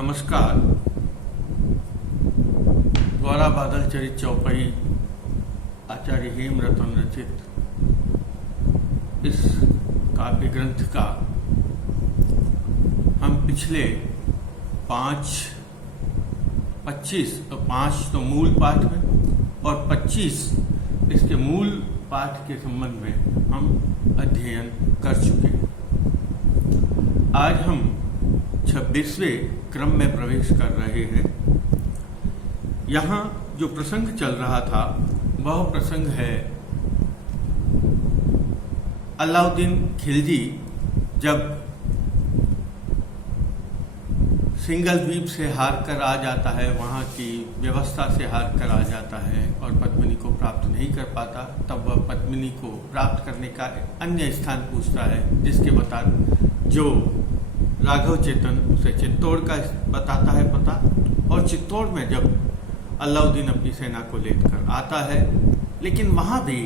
नमस्कार। गौरा बादल चरित चौपाई आचार्य हेमरतन रचित इस काव्य ग्रंथ का हम पिछले 5 तो मूल पाठ में और 25 इसके मूल पाठ के संबंध में हम अध्ययन कर चुके हैं। आज हम 26वें क्रम में प्रवेश कर रहे हैं। यहाँ जो प्रसंग चल रहा था वह प्रसंग है अलाउद्दीन खिलजी जब सिंगल द्वीप से हार कर आ जाता है, वहाँ की व्यवस्था से हार कर आ जाता है और पद्मिनी को प्राप्त नहीं कर पाता, तब वह पद्मिनी को प्राप्त करने का अन्य स्थान पूछता है, जिसके बता जो राघव चेतन उसे चित्तौड़ का बताता है पता। और चित्तौड़ में जब अलाउद्दीन अपनी सेना को लेकर आता है, लेकिन वहाँ भी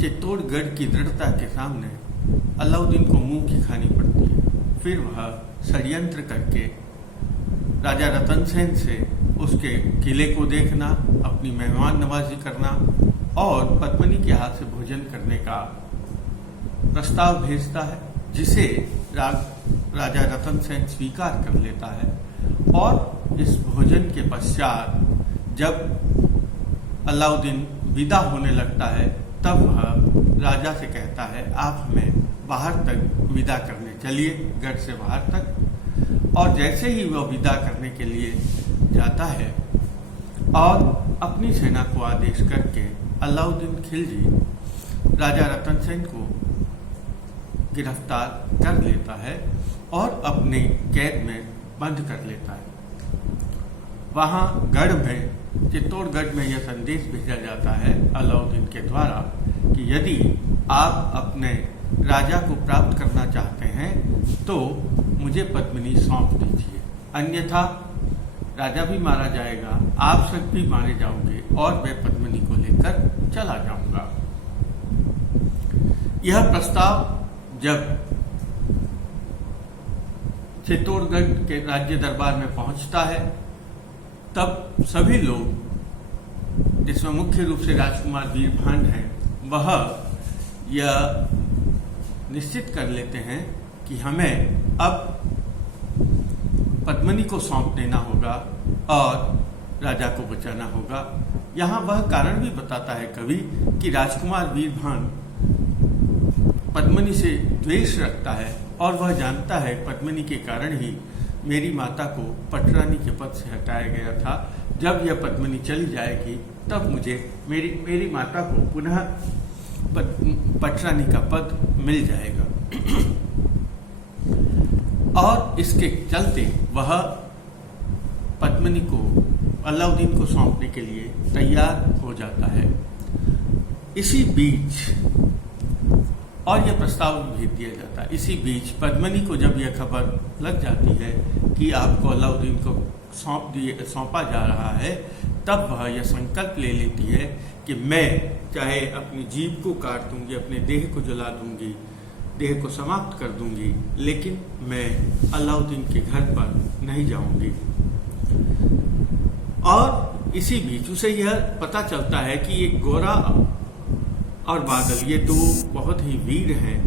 चित्तौड़गढ़ की दृढ़ता के सामने अलाउद्दीन को मुंह की खानी पड़ती है। फिर वह षड्यंत्र करके राजा रतन सेन से उसके किले को देखना, अपनी मेहमान नवाजी करना और पद्मिनी के हाथ से भोजन करने का प्रस्ताव भेजता है, जिसे राजा रतन सेन स्वीकार कर लेता है। और इस भोजन के पश्चात जब अलाउद्दीन विदा होने लगता है, तब वह राजा से कहता है, आप हमें बाहर तक विदा करने चलिए, गढ़ से बाहर तक। और जैसे ही वह विदा करने के लिए जाता है और अपनी सेना को आदेश करके अलाउद्दीन खिलजी राजा रतन सेन को गिरफ्तार कर लेता है और अपने कैद में बंद कर लेता है। वहाँ गढ़ में, चित्तौड़गढ़ में यह संदेश भेजा जाता है अलाउद्दीन के द्वारा कि यदि आप अपने राजा को प्राप्त करना चाहते हैं तो मुझे पद्मिनी सौंप दीजिए, अन्यथा राजा भी मारा जाएगा, आप सब भी मारे जाओगे और मैं पद्मिनी को लेकर चला जाऊंगा। यह प्रस्ताव जब चित्तौड़गढ़ के राज्य दरबार में पहुंचता है, तब सभी लोग, जिसमें मुख्य रूप से राजकुमार वीरभांड हैं, वह यह निश्चित कर लेते हैं कि हमें अब पद्मिनी को सौंप देना होगा और राजा को बचाना होगा। यहाँ वह कारण भी बताता है कवि कि राजकुमार वीरभांड पद्मिनी से द्वेष रखता है और वह जानता है पद्मिनी के कारण ही मेरी माता को पटरानी के पद से हटाया गया था। जब यह पद्मिनी चली जाएगी तब मुझे मेरी माता को पुनः पटरानी का पद मिल जाएगा। और इसके चलते वह पद्मिनी को अलाउद्दीन को सौंपने के लिए तैयार हो जाता है। इसी बीच और यह प्रस्ताव भेज दिया जाता है। इसी बीच पद्मिनी को जब यह खबर लग जाती है कि आपको अलाउद्दीन को सौंपा जा रहा है, तब वह यह संकल्प ले लेती है कि मैं चाहे अपनी जीभ को काट दूंगी, अपने देह को जला दूंगी, देह को समाप्त कर दूंगी, लेकिन मैं अलाउद्दीन के घर पर नहीं जाऊंगी। और इसी बीच उसे यह पता चलता है कि ये गोरा और बादल, ये दो बहुत ही वीर हैं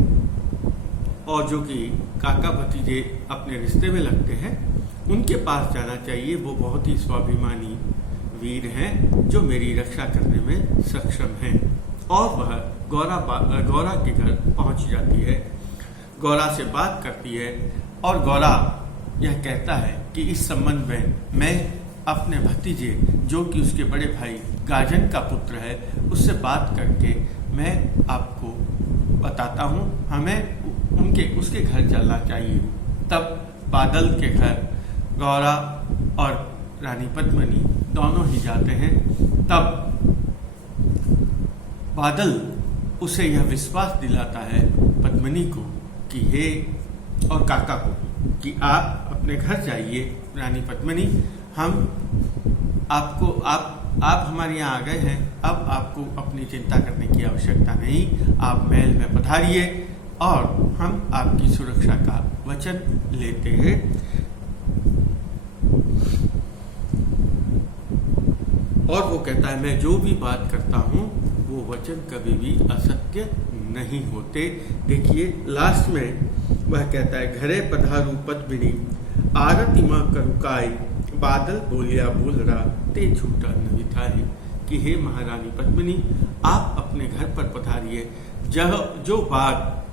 और जो कि काका भतीजे अपने रिश्ते में लगते हैं, उनके पास जाना चाहिए। वो बहुत ही स्वाभिमानी वीर हैं जो मेरी रक्षा करने में सक्षम हैं। और वह गौरा के घर पहुंच जाती है, गौरा से बात करती है और गौरा यह कहता है कि इस संबंध में मैं अपने भतीजे, जो कि उसके बड़े भाई गाजन का पुत्र है, उससे बात करके मैं आपको बताता हूँ, हमें उसके घर चलना चाहिए। तब बादल के घर गौरा और रानी पद्मिनी दोनों ही जाते हैं। तब बादल उसे यह विश्वास दिलाता है पद्मिनी को कि हे, और काका को, कि आप अपने घर जाइए रानी पद्मिनी, आप हमारे यहाँ आ गए हैं, अब आपको अपनी चिंता करने की आवश्यकता नहीं, आप महल में पधारिए और हम आपकी सुरक्षा का वचन लेते हैं। और वो कहता है मैं जो भी बात करता हूँ वो वचन कभी भी असत्य नहीं होते। देखिए लास्ट में वह कहता है घरे पधारू पद्मिनी आरती माँ करुकाई बादल बोलिया बोल रहा ते झूठा नहीं था कि हे महारानी पद्मिनी आप अपने घर पर पधारिए। जो बात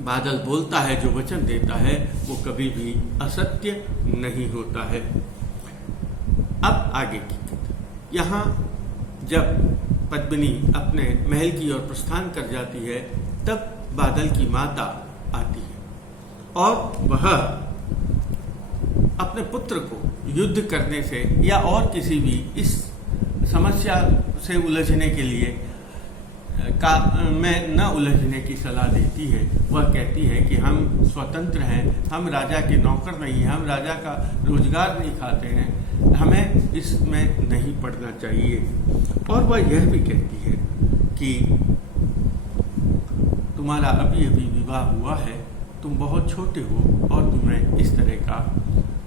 बादल बोलता है, जो वचन देता है, वो कभी भी असत्य नहीं होता है। अब आगे की कथा। यहाँ जब पद्मिनी अपने महल की ओर प्रस्थान कर जाती है तब बादल की माता आती है और वह अपने पुत्र को युद्ध करने से या और किसी भी इस समस्या से उलझने के लिए में न उलझने की सलाह देती है। वह कहती है कि हम स्वतंत्र हैं, हम राजा के नौकर नहीं हैं, हम राजा का रोजगार नहीं खाते हैं, हमें इसमें नहीं पड़ना चाहिए। और वह यह भी कहती है कि तुम्हारा अभी अभी विवाह हुआ है, तुम बहुत छोटे हो और तुम्हें इस तरह का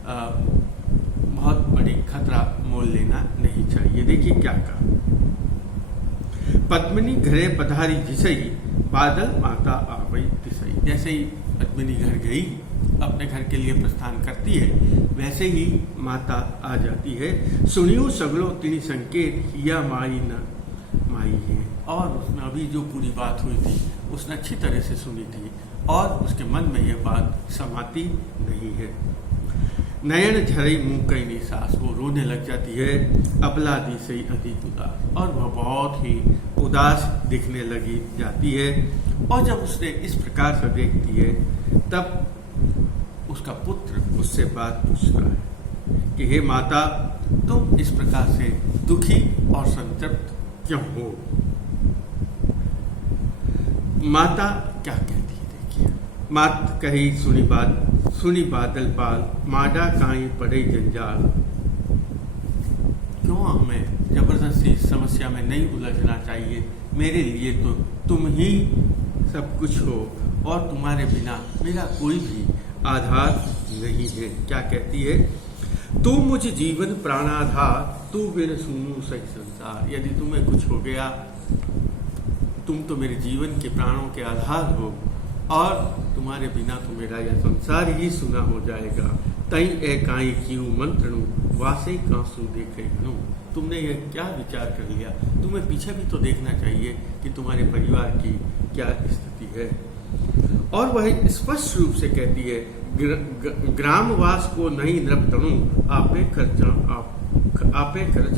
बहुत बड़ी खतरा मोल लेना नहीं चाहिए। देखिए क्या कहा, पद्मिनी घरे पधारी जिसई बादल माता आवई तिसई। जैसे ही पद्मिनी घर गई, अपने घर के लिए प्रस्थान करती है, वैसे ही माता आ जाती है। सुनियो सगलो तिनी संकेत या माई न माई है। और उसमें अभी जो पूरी बात हुई थी उसने अच्छी तरह से सुनी थी और उसके मन में यह बात समाती नहीं है। नयन झरई मुंह कई निसास, वो रोने लग जाती है। अबला दी सही अधिक उदास, और वह बहुत ही उदास दिखने लगी जाती है। और जब उसने इस प्रकार से देखती है तब उसका पुत्र उससे बात पूछता है कि हे माता, तुम इस प्रकार से दुखी और संतृप्त क्यों हो? माता क्या कहती है देखिए। मात कही सुनी बादल पाल माडा काई पड़े जंजाल। क्यों हमें जबरदस्ती समस्या में नहीं उलझना चाहिए? मेरे लिए तो तुम ही सब कुछ हो और तुम्हारे बिना मेरा कोई भी आधार नहीं है। क्या कहती है? तू मुझ जीवन प्राणाधार, तू बिन सुनू सही संसार। यदि तुम्हें कुछ हो गया, तुम तो मेरे जीवन के प्राणों के आधार हो और तुम्हारे बिना तो मेरा यह संसार ही सुना हो जाएगा। तई ए काई क्यों मंत्रणु वासे कांसू देखे घणु। तुमने यह क्या विचार कर लिया? तुम्हें पीछे भी तो देखना चाहिए कि तुम्हारे परिवार की क्या स्थिति है। और वह स्पष्ट रूप से कहती है, ग्रामवास को नहीं नृपतणु आपे खर्च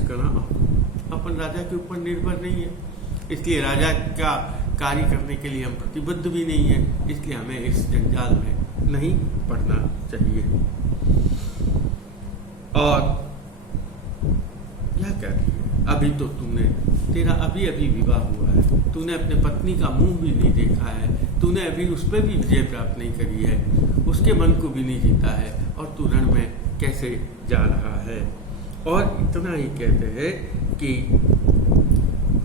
करना। अपन राजा के ऊपर निर्भर नहीं है, इसलिए राजा का कार्य करने के लिए हम प्रतिबद्ध भी नहीं है, इसलिए हमें इस जंजाल में नहीं पड़ना चाहिए। और क्या कहती है, अभी तो तेरा अभी अभी विवाह हुआ है, तूने अपने पत्नी का मुंह भी नहीं देखा है, तूने अभी उस पर भी विजय प्राप्त नहीं करी है, उसके मन को भी नहीं जीता है और तू रण में कैसे जा रहा है। और इतना ही कहते हैं कि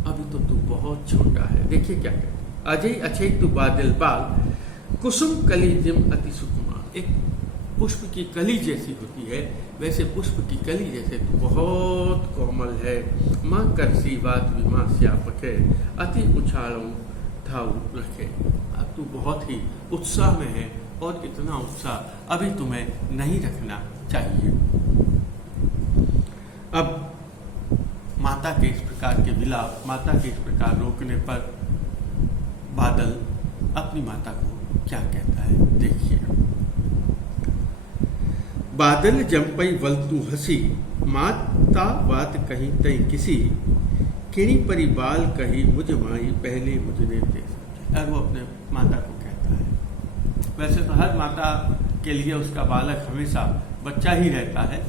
अभी तो तू बहुत छोटा है। देखिए क्या कहते हैं, अजय अछे तू बादल पाल कुसुम कली जिम अति सुकुमा। एक पुष्प की कली जैसी होती है, वैसे पुष्प की कली जैसे तू बहुत कोमल है। माँ करसी बात विमा श्यापके अति उछालों थाऊ रखे। तू बहुत ही उत्साह में है और इतना उत्साह अभी तुम्हें नहीं रखना चाहिए। अब माता के इस प्रकार के विलाप, माता के इस प्रकार रोकने पर बादल अपनी माता को क्या कहता है देखिए। बादल जंपई वलतू हसी माता बात कही तई किसी किणी परिबाल कही मुझ माई पहले मुझने दे। और वो अपने माता को कहता है, वैसे तो हर माता के लिए उसका बालक हमेशा बच्चा ही रहता है,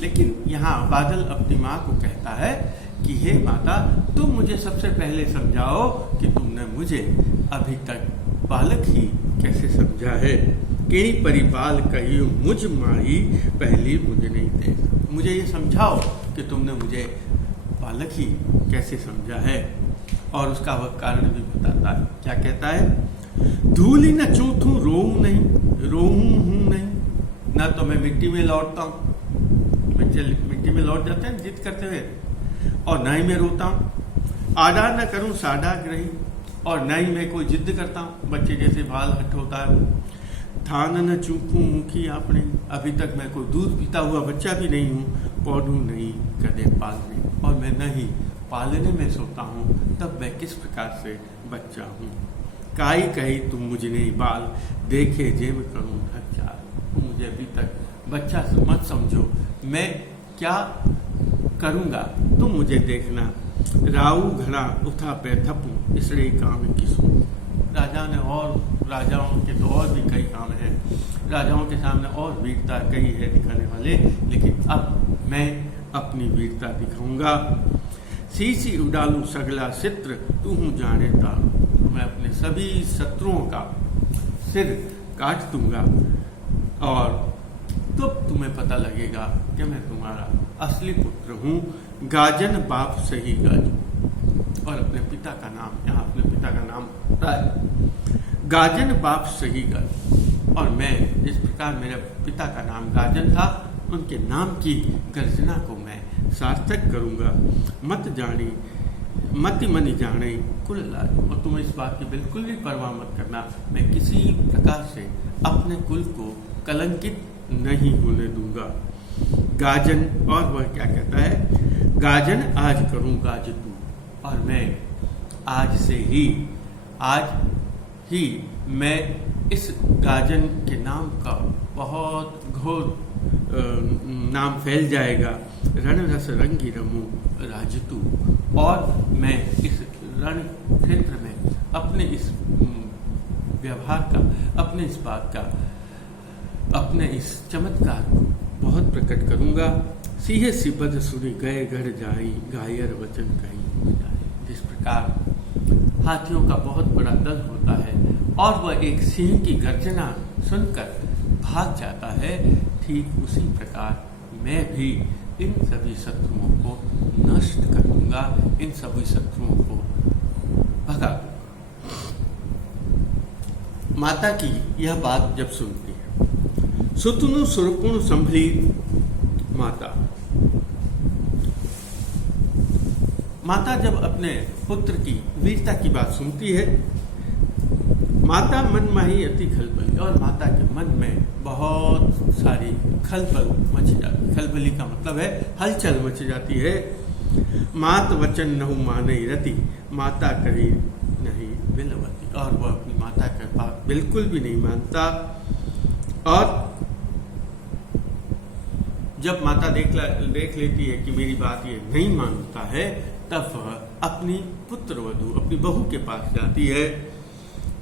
लेकिन यहाँ बादल अपनी माँ को कहता है कि हे माता, तुम मुझे सबसे पहले समझाओ कि तुमने मुझे अभी तक बालक ही कैसे समझा है। किणी परिपाल कही मुझ माई पहली मुझे नहीं दे। मुझे ये समझाओ कि तुमने मुझे बालक ही कैसे समझा है। और उसका वह कारण भी बताता है। क्या कहता है? धूली न चूथू रोऊं नहीं, रोऊं हूं नहीं, न तो मैं मिट्टी में लौटता हूँ। बच्चे मिट्टी में लौट जाते हैं जिद करते हुए, और न ही मैं रोता हूँ, आडा न करूँ साडाग्रही, और न ही मैं कोई जिद करता हूँ, बच्चे जैसे बाल हट होता है। थान न चूकूं मुखी आपने, अभी तक मैं कोई दूध पीता हुआ बच्चा भी नहीं हूँ। पौधू नहीं कदे पालने, और मैं न ही पालने में सोता हूँ, तब मैं किस प्रकार से बच्चा हूँ। काई कही तुम मुझे नहीं बाल, देखे जे मैं करूँ थक चाल। तुम मुझे अभी तक बच्चा मत समझो, मैं क्या करूँगा तुम मुझे देखना। राऊ घड़ा उठा पे थपूं, इसलिए काम किसू। राजा ने और राजाओं के तो और भी कई काम हैं, राजाओं के सामने और वीरता कई है दिखाने वाले, लेकिन अब मैं अपनी वीरता दिखाऊंगा। शीशी उडालू सगला चित्र, तू हूँ जाने तारू। मैं अपने सभी शत्रुओं का सिर काट दूंगा, और तब तुम्हें पता लगेगा कि मैं तुम्हारा असली पुत्र हूँ। गाजन बाप सही गाजू, और अपने पिता का नाम, यहाँ अपने पिता का नाम गाजन बाप सही गाजू। और मैं जिस प्रकार मेरे पिता का नाम गाजन था, उनके नाम की गर्जना को मैं सार्थक करूँगा। मत जानी मति मनि जाने कुल लाज, और तुम इस बात की बिल्कुल भी परवाह मत करना, मैं किसी प्रकार से अपने कुल को कलंकित नहीं होने दूंगा। गाजन, और वह क्या कहता है, गाजन आज करूं गाज तू, और मैं आज ही मैं इस गाजन के नाम का बहुत घोर नाम फैल जाएगा। रण रस रंगी रमू राजतू, और मैं इस रण क्षेत्र में अपने इस व्यवहार का, अपने इस बात का, अपने इस चमत्कार को बहुत प्रकट करूंगा। सीहे सिबद सुनी गए गढ़ जाई, गायर वचन कहीं बताए। जिस प्रकार हाथियों का बहुत बड़ा दल होता है और वह एक सिंह की गर्जना सुनकर भाग जाता है, ठीक उसी प्रकार मैं भी इन सभी शत्रुओं को नष्ट करूंगा, इन सभी शत्रुओं को भगा दूंगा। माता की यह बात जब सुनती है, सुतनु सुरपुण संभली माता जब अपने पुत्र की वीरता की बात सुनती है, माता मन माही अति खलबली, और माता के मन में बहुत सारी खलबल मच जाती। खलबली का मतलब है हलचल मच जाती है। मात वचन नहु माने रति, माता करी नहीं बिलवती, और वह अपनी माता के बात बिल्कुल भी नहीं मानता। और जब माता देख लेती है कि मेरी बात ये नहीं मानता है, तब वह अपनी पुत्र वधू, अपनी बहू के पास जाती है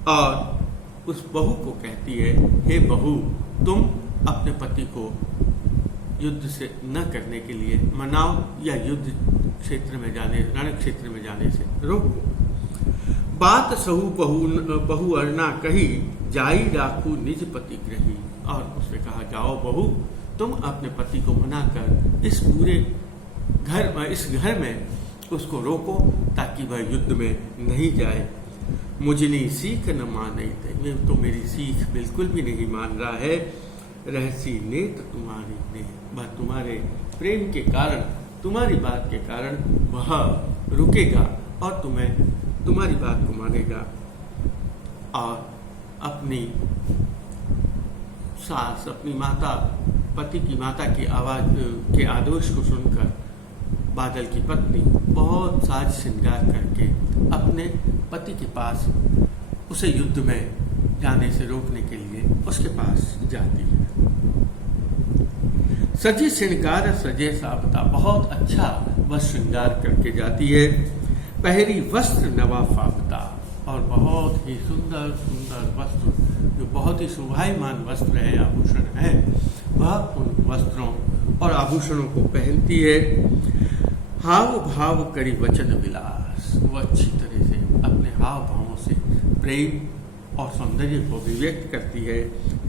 और उस बहू को कहती है, हे बहू, तुम अपने पति को युद्ध से न करने के लिए मनाओ या युद्ध क्षेत्र में जाने, रण क्षेत्र में जाने से रोको। बात सहु बहु अर्ना कही, जाई राखू निज पति ग्रही, और उसने कहा, जाओ बहू, तुम अपने पति को मनाकर इस पूरे इस घर में उसको रोको ताकि वह युद्ध में नहीं जाए। मुझनी सीख न माने थे, तो मेरी सीख बिल्कुल भी नहीं मान रहा है। रहसी नेत तुम्हारी ने, वह तुम्हारे प्रेम के कारण, तुम्हारी बात के कारण वह रुकेगा और तुम्हारी बात को मानेगा, और अपनी सास, अपनी माता, पति की माता की आवाज के आदेश को सुनकर बादल की पत्नी बहुत साज श्रृंगार करके अपने पति के पास, उसे युद्ध में जाने से रोकने के लिए उसके पास जाती है। सजे श्रृंगार सजे साबता, बहुत अच्छा वह श्रृंगार करके जाती है। पहरी वस्त्र नवा फाबता, और बहुत ही सुंदर सुंदर वस्त्र, जो बहुत ही शोभायमान वस्त्र है, आभूषण है, वह उन वस्त्रों और आभूषणों को पहनती है। हाव भाव करी वचन विलास, वह अच्छी तरह से अपने हाव भावों से प्रेम और सौंदर्य को अभिव्यक्त करती है।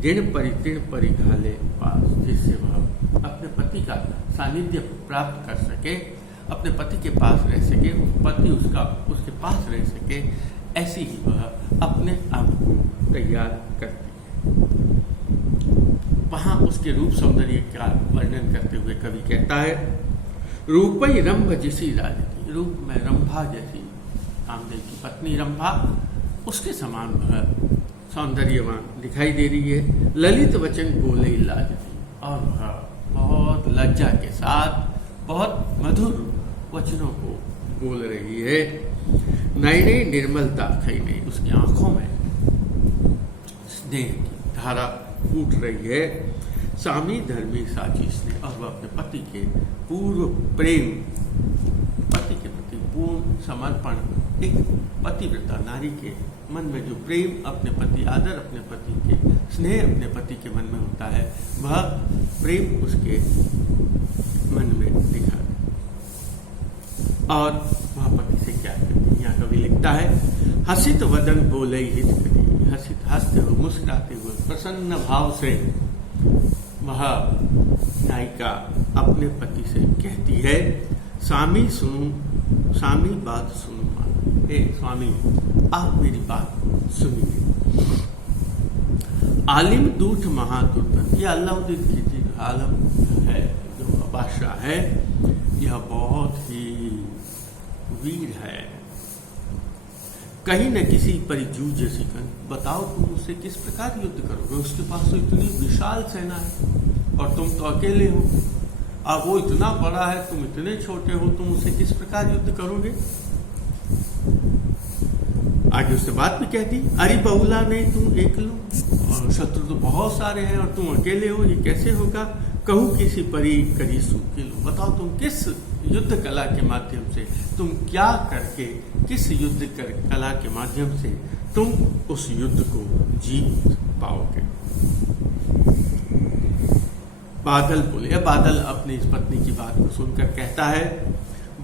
जिन परि घाले पास, जिससे वह अपने पति का सानिध्य प्राप्त कर सके, अपने पति के पास रह सके, पति उसके पास रह सके, ऐसी ही वह अपने आप को तैयार करती है। वहां उसके रूप सौंदर्य का वर्णन करते हुए कवि कहता है, रूपई रंभ जैसी राजती, रूप में रंभा जैसी, कामदेव की पत्नी रंभा उसके समान वह सौंदर्यवान दिखाई दे रही है। ललित वचन बोले लाजती, और वह बहुत लज्जा के साथ बहुत मधुर वचनों को बोल रही है। नयने निर्मलता खैने, उसकी आंखों में स्नेह की धारा फूट रही है। स्वामी धर्मी साची स्नेह, और वह अपने पति के पूर्व प्रेम, पति के प्रति पूर्ण समर्पण, एक पतिव्रता नारी के मन में जो प्रेम, अपने पति आदर, अपने पति के स्नेह अपने पति के मन में होता है, वह प्रेम उसके मन में दिखा। और वह पति से क्या करती, यहाँ कवि लिखता है, हसित वदन बोले हित करी, हसित हंसते हुए मुस्कुराते हुए प्रसन्न भाव से वह नायिका अपने पति से कहती है, स्वामी सुनो, स्वामी बात सुनो, हे स्वामी आप मेरी बात सुनिए। आलिम दूठ महादुर्दन, यह अल्लाउद्दीन खिलजी आलम है जो बादशाह है, यह बहुत ही वीर है। कहीं न किसी पर जूझ जैसी कर, बताओ तुम उससे किस प्रकार युद्ध करोगे, उसके पास तो इतनी विशाल सेना है और तुम तो अकेले हो। अब वो इतना बड़ा है, तुम इतने छोटे हो, तुम उससे किस प्रकार युद्ध करोगे। आगे उससे बात भी कहती, अरे बहुला नहीं तुम एक लो, और शत्रु तो बहुत सारे हैं और तुम अकेले हो, ये कैसे होगा। कहूँ किसी परी करी सूखे लो, बताओ तुम किस युद्ध कला के माध्यम से, तुम क्या करके, किस युद्ध कला के माध्यम से तुम उस युद्ध को जीत पाओगे। बादल बोले, बादल अपनी इस पत्नी की बात को सुनकर कहता है,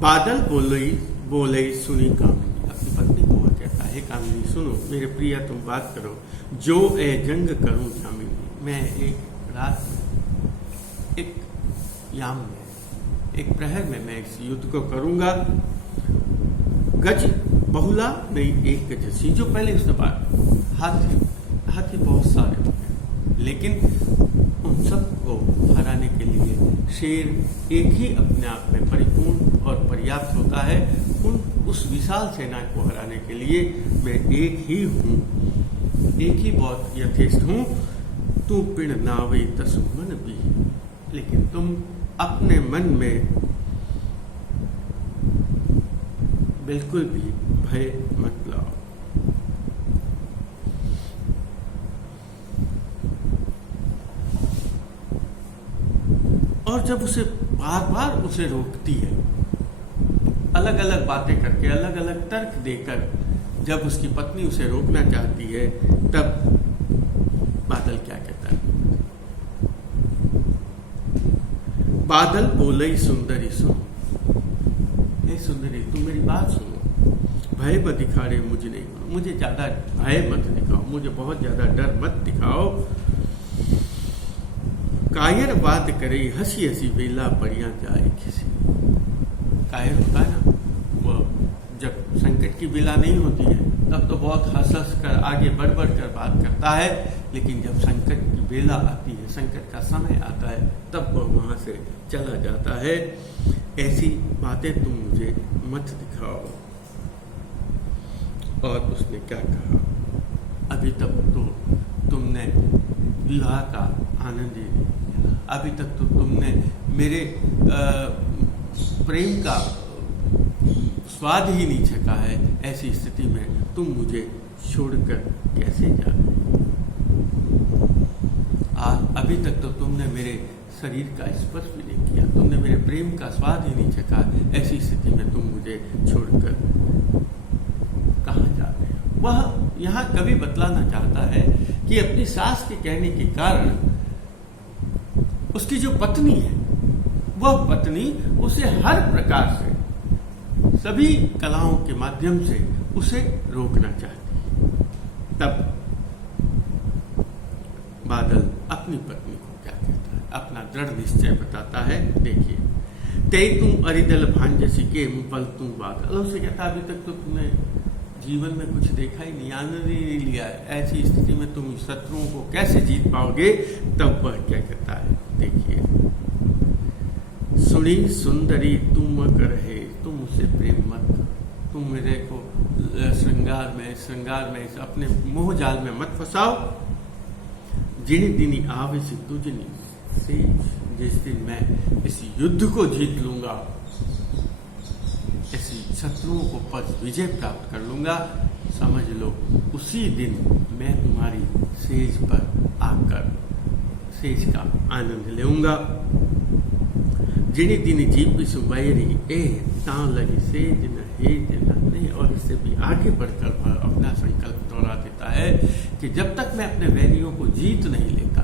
बादल बोले सुनी कामिनी, अपनी पत्नी को वह कहता है, कामिनी सुनो मेरे प्रिया तुम बात करो, जो ए जंग करूं जामिनी, मैं एक रात में, एक याम में, एक प्रहर में मैं इस युद्ध को करूंगा। गज बहुला नहीं एक गज सी, जो पहले उसने बात, हाथी बहुत सारे होंगे, लेकिन उन सबको हराने के लिए शेर एक ही अपने आप में परिपूर्ण और पर्याप्त होता है। उस विशाल सेना को हराने के लिए मैं एक ही हूँ, एक ही बहुत यथेष्ट हूँ। तू पिण नावे तस मन भी, लेकिन तुम अपने मन में बिल्कुल भी भय मत लाओ। और जब उसे बार बार उसे रोकती है, अलग अलग बातें करके, अलग अलग तर्क देकर, जब उसकी पत्नी उसे रोकना चाहती है, तब बादल क्या कहता है, बादल बोले सुंदरी सुनो, हे सुंदरी तुम मेरी बात सुनो, भय मत दिखाड़े मुझे नहीं, मुझे ज्यादा भय मत दिखाओ, मुझे बहुत ज्यादा डर मत दिखाओ। कायर बात करे हंसी हंसी बेला बढ़िया जाए किसी, कायर होता है ना, वो जब संकट की बेला नहीं होती है तब तो बहुत हंस हंस कर आगे बढ़ बढ़ कर बात करता है, लेकिन जब संकट की बेला आती है, संकट का समय आता है, तब वह वहां से चला जाता है। ऐसी बातें तुम मुझे मत दिखाओ। और उसने क्या कहा, अभी तक तो तुमने विवाह का आनंद ही नहीं, अभी तक तो तुमने मेरे प्रेम का स्वाद ही नहीं चखा है, ऐसी स्थिति में तुम मुझे छोड़कर कैसे जा रहे हो। अभी तक तो तुमने मेरे शरीर का स्पर्श भी नहीं किया, तुमने मेरे प्रेम का स्वाद ही नहीं चखा, ऐसी स्थिति में तुम मुझे छोड़कर कहाँ जा रहे हो। वह यहाँ कवि बतलाना चाहता है कि अपनी सास के कहने के कारण उसकी जो पत्नी है, वह पत्नी उसे हर प्रकार से, सभी कलाओं के माध्यम से उसे रोकना चाहती है। तब बादल अपनी पत्नी को क्या कहता है, अपना दृढ़ निश्चय बताता है। देखिए, ते तुम अरिदल भांजसी के मुपल तुम बादल, उसे कहता अभी तक तो तुमने जीवन में कुछ देखा ही नहीं, आनंद ही नहीं लिया है, ऐसी स्थिति में तुम शत्रुओं को कैसे जीत पाओगे। तब वह क्या कहता है, देखिए, सुनी सुंदरी तुम रहे, तुम मुझसे प्रेम मत करो, तुम मेरे को श्रृंगार में अपने मोह जाल में मत फंसाओ। जिन दिनी आवे से तुझनी से, जिस दिन मैं इस युद्ध को जीत लूंगा, इस शत्रुओं को पर विजय प्राप्त कर लूंगा, समझ लो उसी दिन मैं तुम्हारी सेज पर आकर सेज का आनंद लूंगा। जिने दिन जीप सुबैरी ए तां लगी सेज न हेज नहीं। और इससे भी आगे बढ़कर वह अपना संकल्प दोहरा देता है कि जब तक मैं अपने वैरियों को जीत नहीं लेता,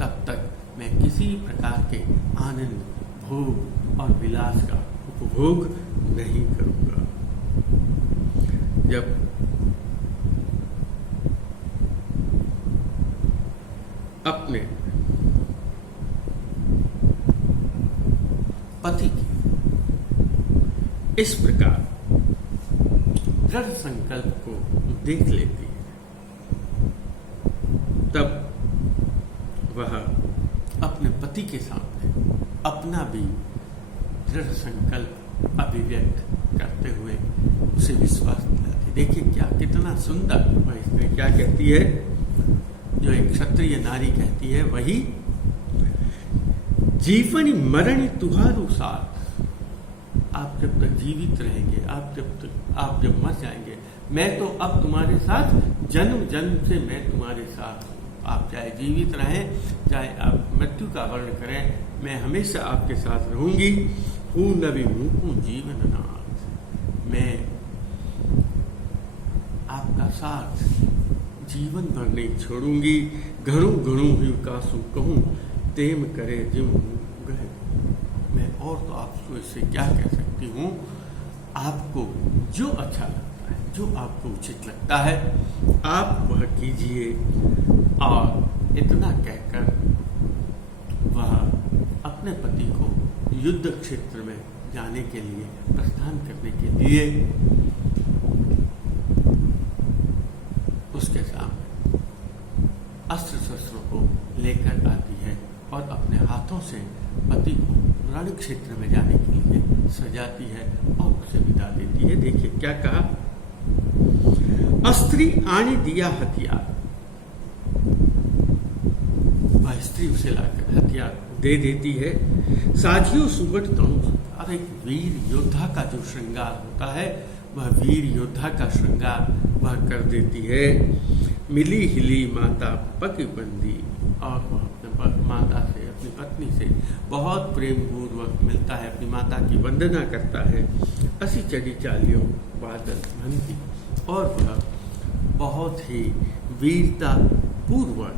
तब तक मैं किसी प्रकार के आनंद, भोग और विलास का उपभोग नहीं करूंगा। जब अपने पति की इस प्रकार दृढ़ संकल्प को देख लेती है, तब वह अपने पति के सामने अपना भी दृढ़ संकल्प अभिव्यक्त करते हुए उसे विश्वास दिलाती। देखिए क्या कितना सुंदर वह स्त्री क्या कहती है, जो एक क्षत्रिय नारी कहती है, वही जीवनी मरणी तुहारू साथ। आप जब तक जीवित रहेंगे, आप जब मर जाएंगे, मैं तो अब तुम्हारे साथ जन्म जन्म से मैं तुम्हारे साथ हूँ। आप चाहे जीवित रहें, चाहे आप मृत्यु का वर्ण करें, मैं हमेशा आपके साथ रहूंगी। हूँ नबी मुकू जीवन नाथ, मैं आपका साथ जीवन भर नहीं छोड़ूंगी। घणु घणु ही कासू कहूँ, तेम करे जिम गए। मैं और तो आपको इससे क्या कह सकती हूँ, आपको जो अच्छा लगता है, जो आपको उचित लगता है, आप वह कीजिए। और इतना कहकर वह अपने पति को युद्ध क्षेत्र में जाने के लिए, प्रस्थान करने के लिए उसके सामने अस्त्र शस्त्रों को लेकर आती है और अपने हाथों से पति को रण क्षेत्र में जाने के लिए सजाती है और उसे विदा देती है। देखिए क्या कहा, अस्त्री आनी दिया हथियार। वह स्त्री उसे लाकर हथियार दे देती है। साजियो सुबट तनु, और एक वीर योद्धा का जो श्रृंगार होता है, वह वीर योद्धा का श्रृंगार वह कर देती है। मिली हिली माता पग बंदी, और वह अपने माता से, अपनी पत्नी से बहुत प्रेम पूर्वक मिलता है, अपनी माता की वंदना करता है। असी चली चालियों बादल भंती, और वह बहुत ही वीरता पूर्वक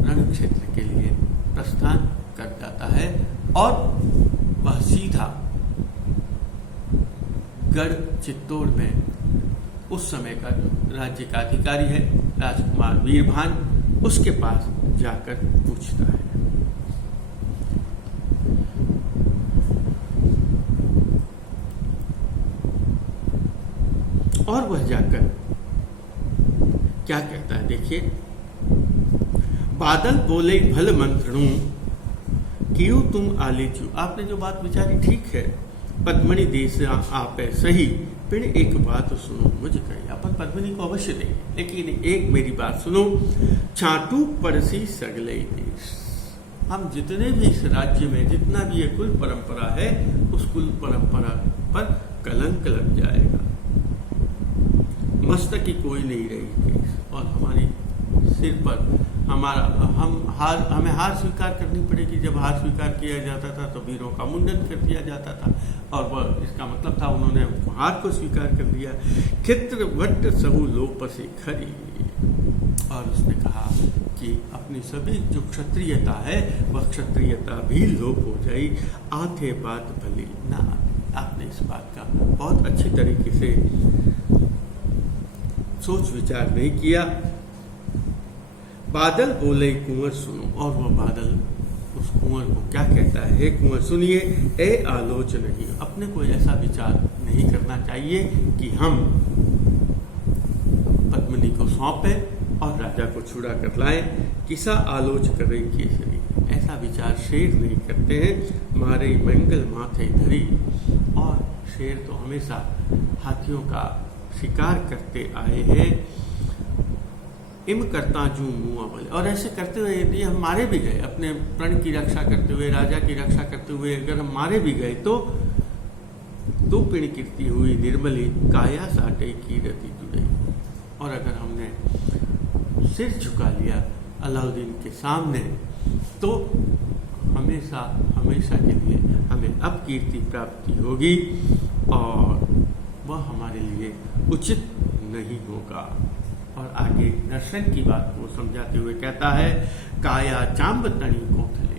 रण क्षेत्र के लिए प्रस्थान कर जाता है। और वह सीधा गढ़ चित्तौड़ में उस समय का जो राज्य का अधिकारी है, राजकुमार वीरभान, उसके पास जाकर पूछता है। और वह जाकर क्या कहता है, देखिए, बादल बोले भल मंत्रणू क्यों तुम आलेचू। आपने जो बात विचारी ठीक है, पद्मणि देश आपे सही, फिर एक बात सुनो मुझे कही। अपन पद्मनी को अवश्य देंगे, लेकिन एक मेरी बात सुनो। छाटू परसी सगले देश, हम जितने भी इस राज्य में जितना भी ये कुल परंपरा है, उस कुल परंपरा पर कलंक लग जाएगा। मस्तकी कोई नहीं रहेगी और हमारी सिर पर हमें हार स्वीकार करनी पड़ेगी। जब हार स्वीकार किया जाता था तो वीरों का मुंडन कर दिया जाता था, और वह इसका मतलब था उन्होंने हार को स्वीकार कर लिया। चित्र वट सबू लोप से खरी, और उसने कहा कि अपनी सभी जो क्षत्रियता है, वह क्षत्रियता भी लोप हो जाए। आते बात भली ना। आपने इस बात का बहुत अच्छी तरीके से सोच विचार नहीं किया। बादल बोले कुंवर सुनो, और वह बादल उस कुंवर को क्या कहता है, हे कुंवर सुनिए, ए आलोचन नहीं, अपने को ऐसा विचार नहीं करना चाहिए कि हम पद्मिनी को सौंपे और राजा को छुड़ा कर लाएं। किसा आलोच करे केसरी, ऐसा विचार शेर नहीं करते हैं। मारे मंगल माथे धरी, और शेर तो हमेशा हाथियों का शिकार करते आए हैं। इम करता जू मुआ बोले, और ऐसे करते हुए यदि हम मारे भी गए, अपने प्रण की रक्षा करते हुए, राजा की रक्षा करते हुए अगर हम मारे भी गए तो पिण कीर्ति हुई निर्मली, काया साटे की रति जुड़े। और अगर हमने सिर झुका लिया अलाउद्दीन के सामने तो हमेशा हमेशा के लिए हमें अपकीर्ति प्राप्ति होगी और वह हमारे लिए उचित नहीं होगा। और आगे दर्शन की बात को समझाते हुए कहता है, काया चांब तणी कोथले।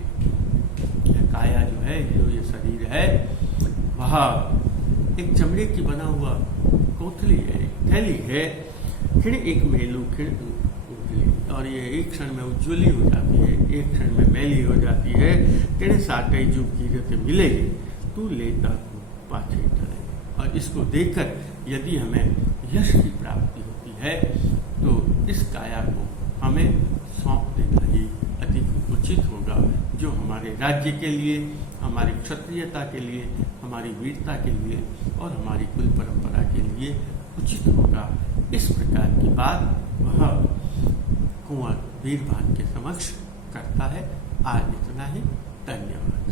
यह काया जो है, जो ये शरीर है, वह एक चमड़े की बना हुआ कोथली है, थैली है। खिण एक मेलू खिण उजली, और ये एक क्षण में उज्ज्वली हो जाती है, एक क्षण में मैली हो जाती है। तेरे साटे जो कीरत मिले, तू लेता तू पाछे टले। और इसको देखकर यदि हमें यश की प्राप्ति होती है तो इस काया को हमें सौंप देना ही अधिक उचित होगा, जो हमारे राज्य के लिए, हमारी क्षत्रियता के लिए, हमारी वीरता के लिए और हमारी कुल परंपरा के लिए उचित होगा। इस प्रकार की बात वह कुंवर वीरभान के समक्ष करता है। आज इतना ही, धन्यवाद।